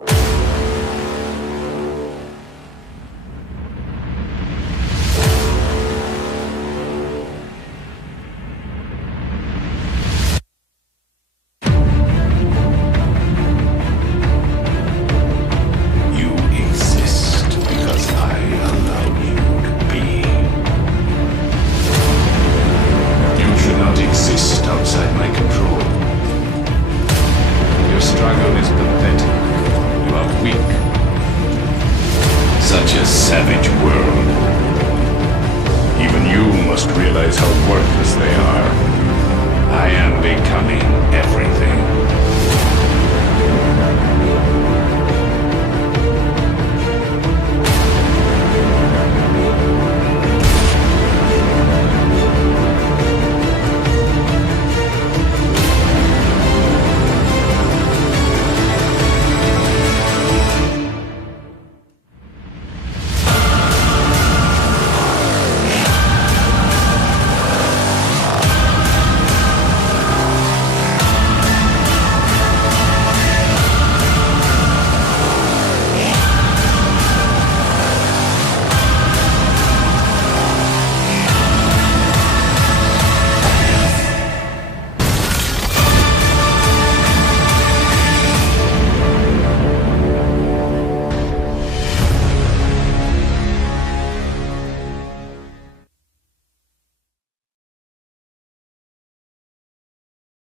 You exist because I allow you to be. You should not exist outside my control. Your struggle is pathetic. You are weak. Such a savage world. Even you must realize how worthless they are. I am becoming